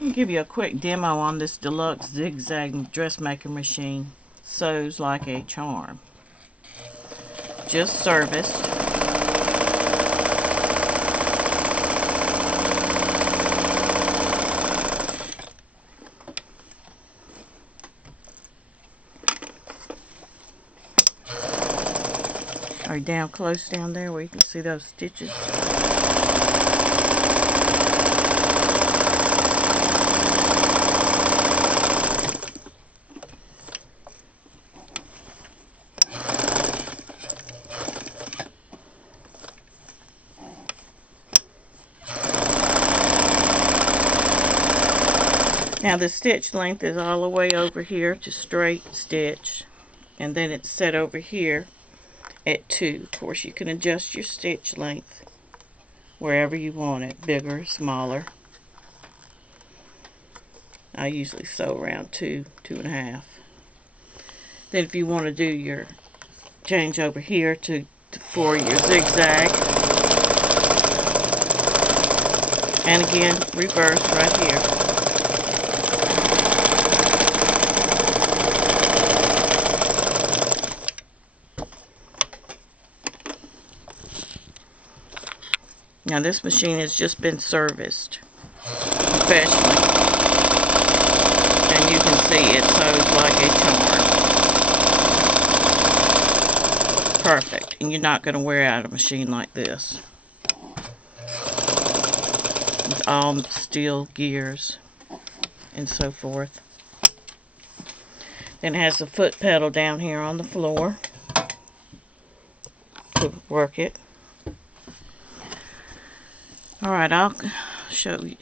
I'll give you a quick demo on this deluxe zigzag dressmaker machine. Sews like a charm. Just serviced. Are you down close down there where you can see those stitches? Now the stitch length is all the way over here to straight stitch, and then it's set over here at 2. Of course you can adjust your stitch length wherever you want it, bigger, smaller. I usually sew around 2, 2.5. Then if you want to do your change over here for your zigzag, and again reverse right here. Now this machine has just been serviced professionally, and you can see it sews like a charm. Perfect, and you're not going to wear out a machine like this. With all steel gears and so forth. Then it has the foot pedal down here on the floor to work it. Alright, I'll show you